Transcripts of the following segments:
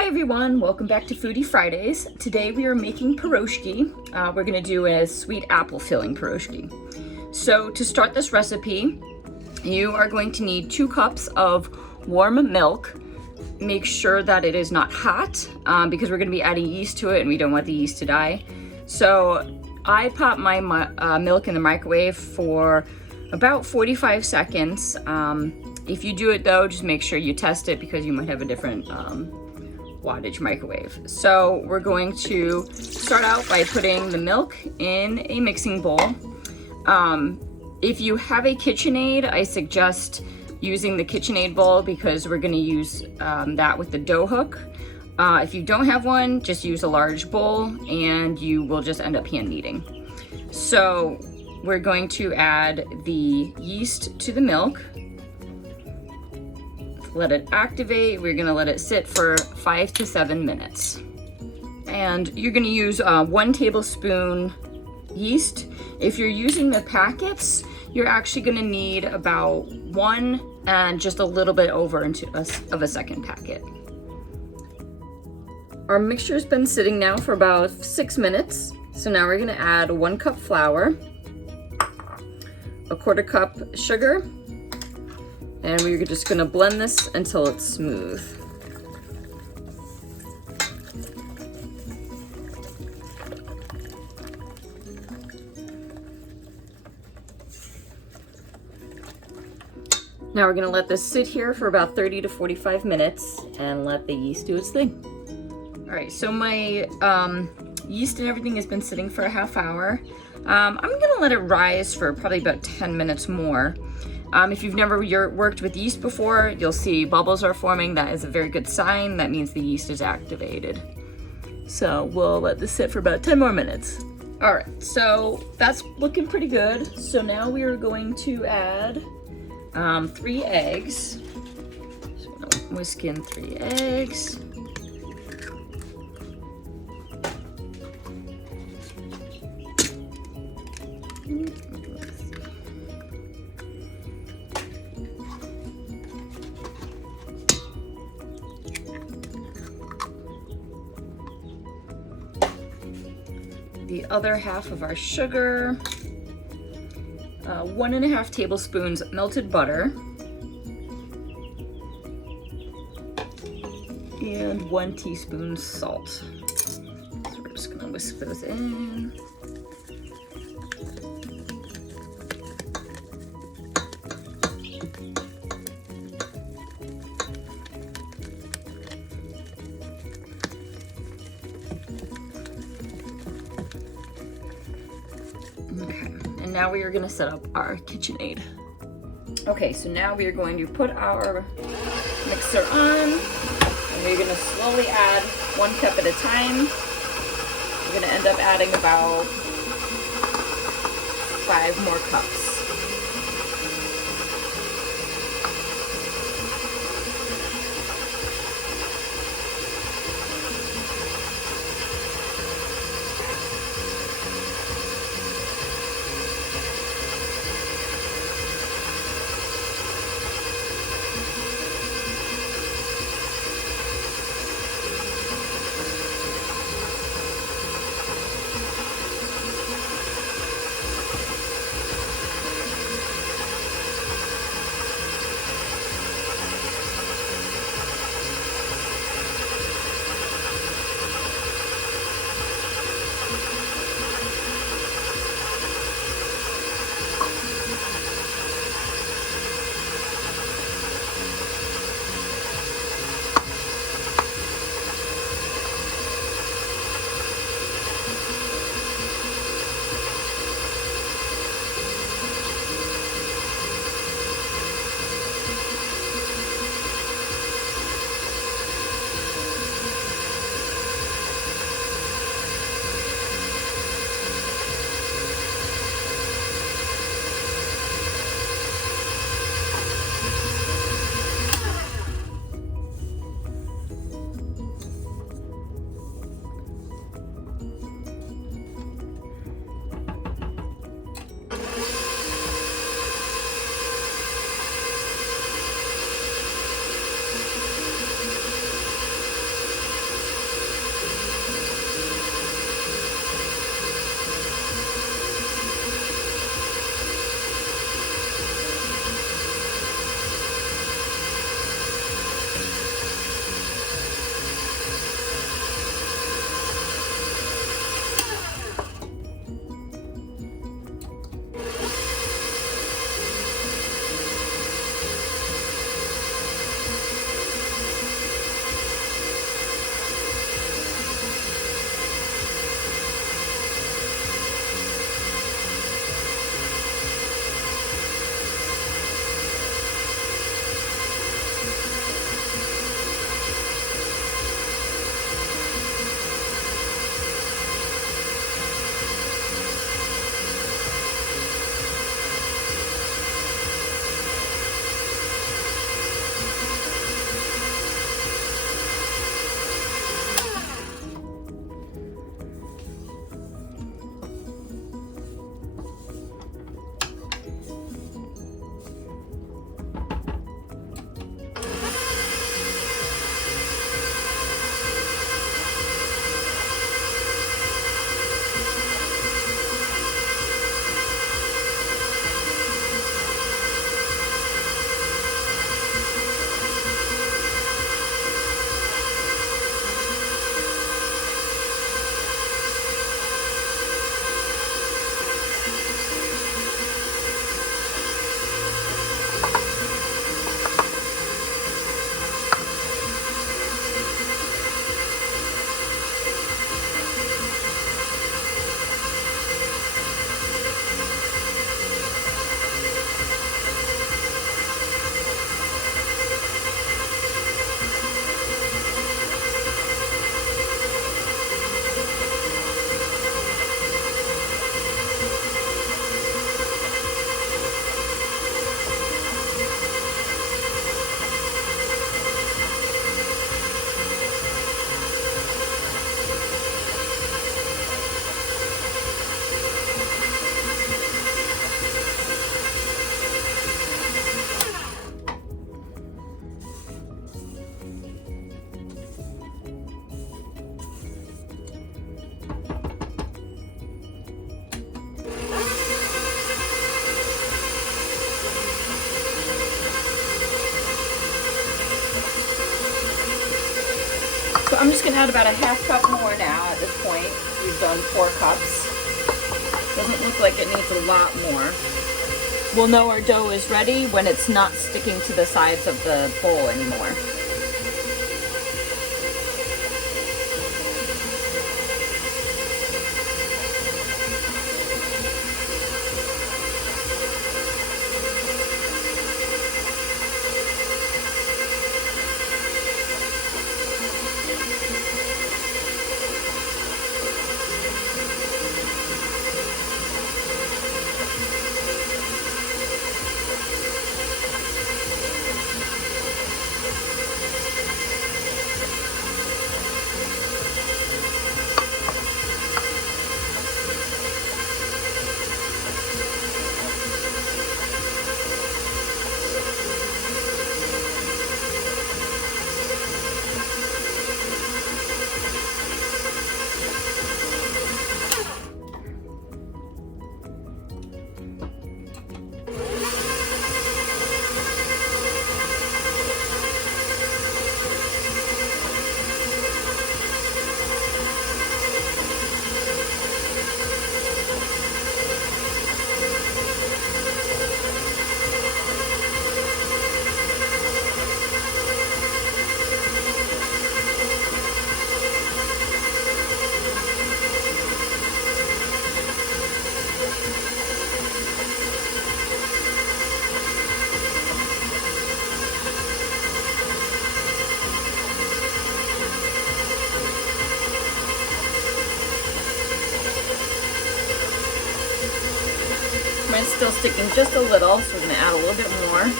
Hi everyone, welcome back to Foodie Fridays. Today we are making piroshki. We're gonna do a sweet apple filling piroshki. So to start this recipe, you are going to need 2 cups of warm milk. Make sure that it is not hot because we're gonna be adding yeast to it and we don't want the yeast to die. So I pop my milk in the microwave for about 45 seconds. If you do it though, just make sure you test it because you might have a different wattage microwave. So we're going to start out by putting the milk in a mixing bowl. If you have a KitchenAid, I suggest using the KitchenAid bowl because we're going to use that with the dough hook. If you don't have one, just use a large bowl and you will just end up hand kneading. So we're going to add the yeast to the milk. Let it activate. We're gonna let it sit for 5 to 7 minutes. And you're gonna use 1 tablespoon yeast. If you're using the packets, you're actually gonna need about 1 and just a little bit over of a second packet. Our mixture's been sitting now for about 6 minutes. So now we're gonna add 1 cup flour, a 1/4 cup sugar, and we're just gonna blend this until it's smooth. Now we're gonna let this sit here for about 30 to 45 minutes and let the yeast do its thing. All right, so my yeast and everything has been sitting for a half hour. I'm gonna let it rise for probably about 10 minutes more. If you've never worked with yeast before, you'll see bubbles are forming. That is a very good sign. That means the yeast is activated. So we'll let this sit for about 10 more minutes. All right, so that's looking pretty good. So now we are going to add 3 eggs. So I'm gonna whisk in 3 eggs. The other half of our sugar, 1.5 tablespoons melted butter, and 1 teaspoon salt. So we're just gonna whisk those in. Okay, and now we are going to set up our KitchenAid. Okay, so now we are going to put our mixer on, and we're going to slowly add 1 cup at a time. We're going to end up adding about 5 more cups. So I'm just gonna add about a half cup more now at this point. We've done 4 cups. Doesn't look like it needs a lot more. We'll know our dough is ready when it's not sticking to the sides of the bowl anymore. Mine's still sticking just a little, so we're going to add a little bit more.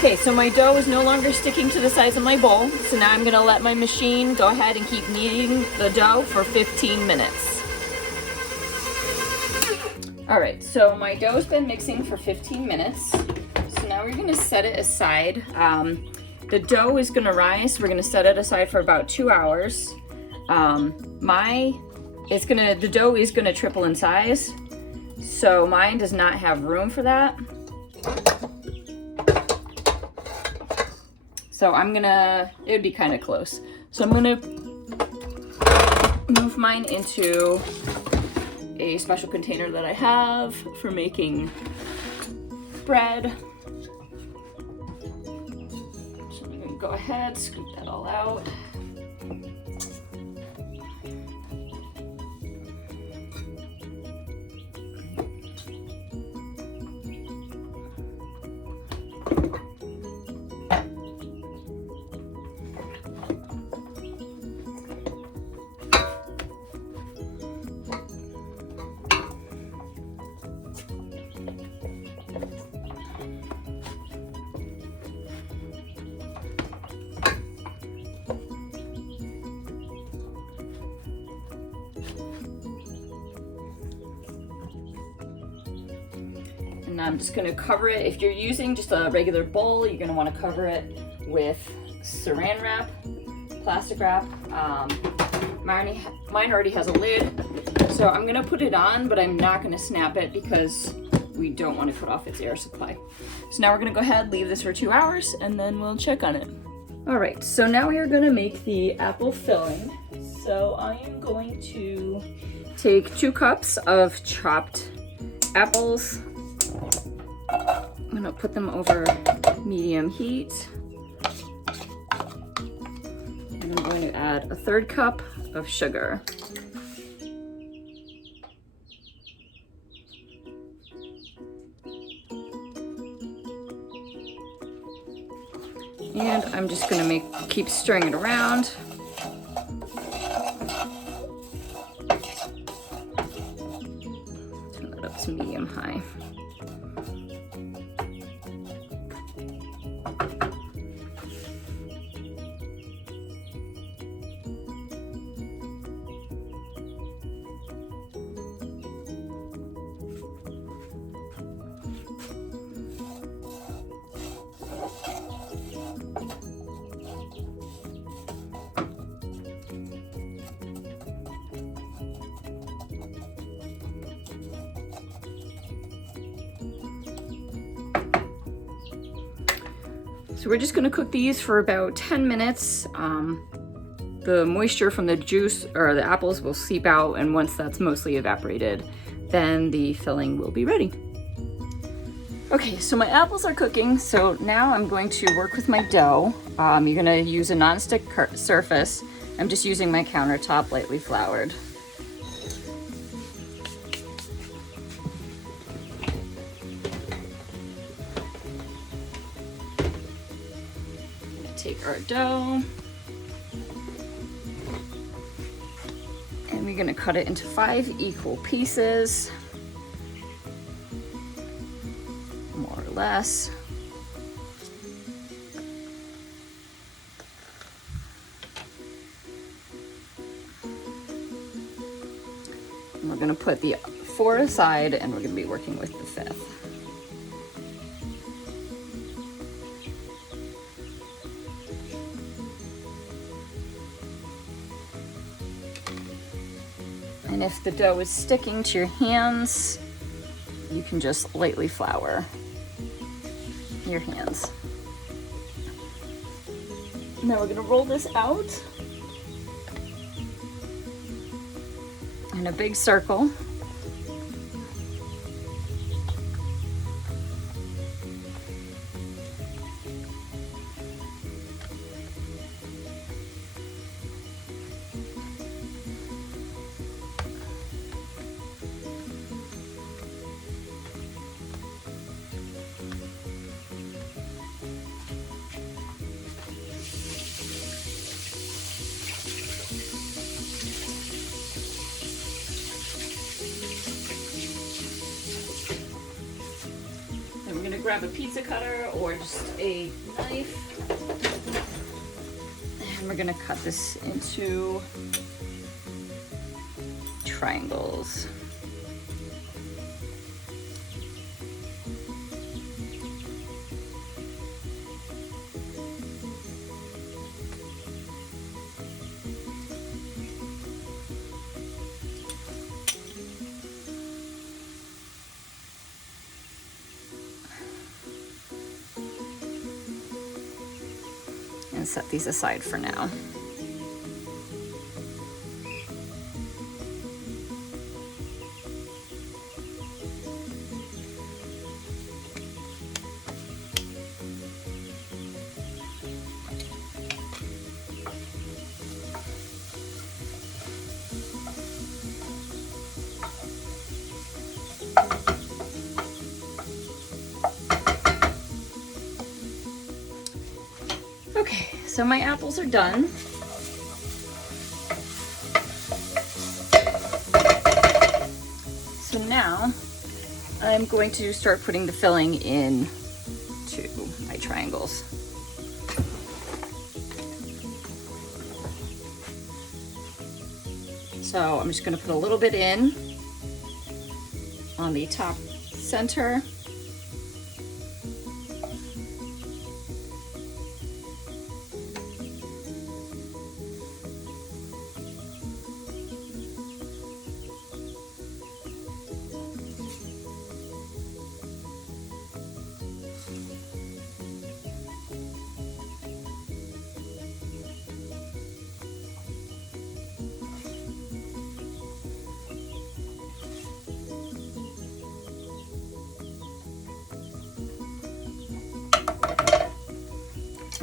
Okay, so my dough is no longer sticking to the sides of my bowl, so now I'm gonna let my machine go ahead and keep kneading the dough for 15 minutes. All right, so my dough's been mixing for 15 minutes. So now we're gonna set it aside. The dough is gonna rise. We're gonna set it aside for about 2 hours. The dough is gonna triple in size. So mine does not have room for that. So it would be kind of close. So I'm gonna move mine into a special container that I have for making bread. So I'm gonna go ahead, scoop that all out. And I'm just gonna cover it. If you're using just a regular bowl, you're gonna wanna cover it with saran wrap, plastic wrap. Mine already has a lid, so I'm gonna put it on, but I'm not gonna snap it because we don't wanna cut off its air supply. So now we're gonna go ahead, leave this for 2 hours, and then we'll check on it. All right, so now we are gonna make the apple filling. So I am going to take 2 cups of chopped apples. I'm gonna put them over medium heat. And I'm going to add a 1/3 cup of sugar. And I'm just gonna keep stirring it around. Turn that up to medium high. So we're just gonna cook these for about 10 minutes. The moisture from the juice or the apples will seep out, and once that's mostly evaporated, then the filling will be ready. Okay, so my apples are cooking, so now I'm going to work with my dough. You're gonna use a non-stick surface. I'm just using my countertop, lightly floured. Take our dough and we're gonna cut it into 5 equal pieces, more or less. And we're gonna put the 4 aside, and we're gonna be working with the 5th. And if the dough is sticking to your hands, you can just lightly flour your hands. Now we're gonna roll this out in a big circle. Grab a pizza cutter or just a knife, and we're gonna cut this into triangles. set these aside for now. Okay, so my apples are done. So now I'm going to start putting the filling in to my triangles. So I'm just going to put a little bit in on the top center.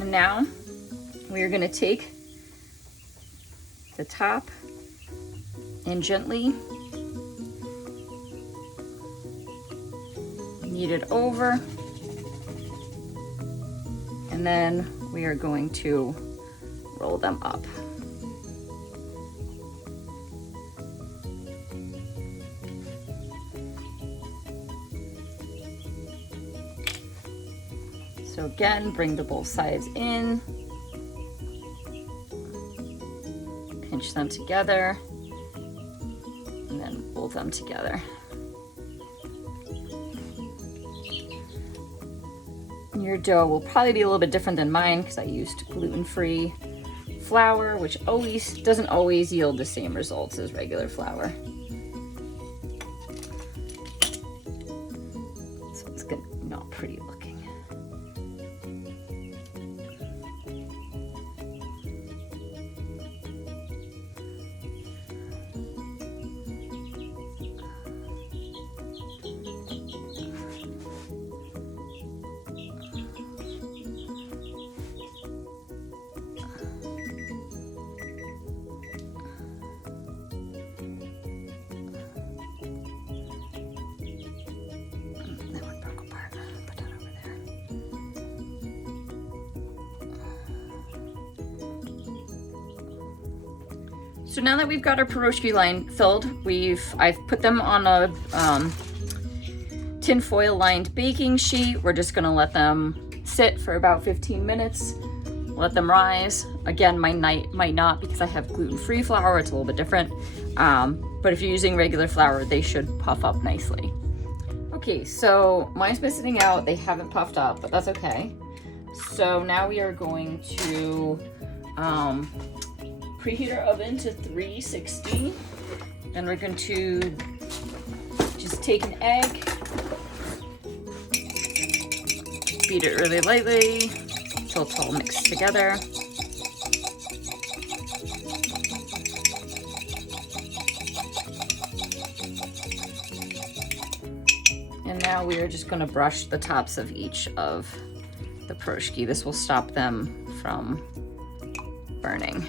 And now we are going to take the top and gently knead it over, and then we are going to roll them up. So again, bring the both sides in, pinch them together, and then roll them together. Your dough will probably be a little bit different than mine because I used gluten-free flour, which doesn't always yield the same results as regular flour. So it's not pretty looking. So now that we've got our piroshki line filled, I've put them on a tin foil lined baking sheet. We're just gonna let them sit for about 15 minutes, let them rise. Again, mine might not because I have gluten-free flour, it's a little bit different. But if you're using regular flour, they should puff up nicely. Okay, so mine's been sitting out, they haven't puffed up, but that's okay. So now we are going to preheat our oven to 360, and we're going to just take an egg, beat it really lightly until it's all mixed together. And now we are just going to brush the tops of each of the piroshki. This will stop them from burning.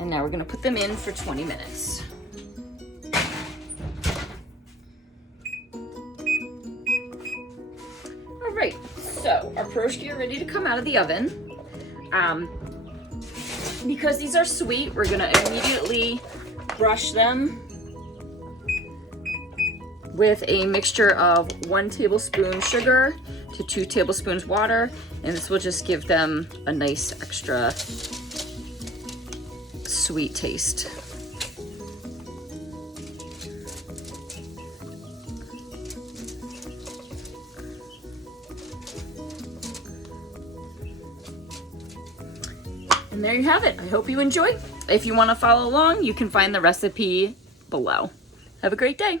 And now we're going to put them in for 20 minutes. All right, so our piroshki are ready to come out of the oven. Because these are sweet, we're gonna immediately brush them with a mixture of 1 tablespoon sugar to 2 tablespoons water, and this will just give them a nice extra sweet taste. And there you have it. I hope you enjoy. If you want to follow along, you can find the recipe below. Have a great day.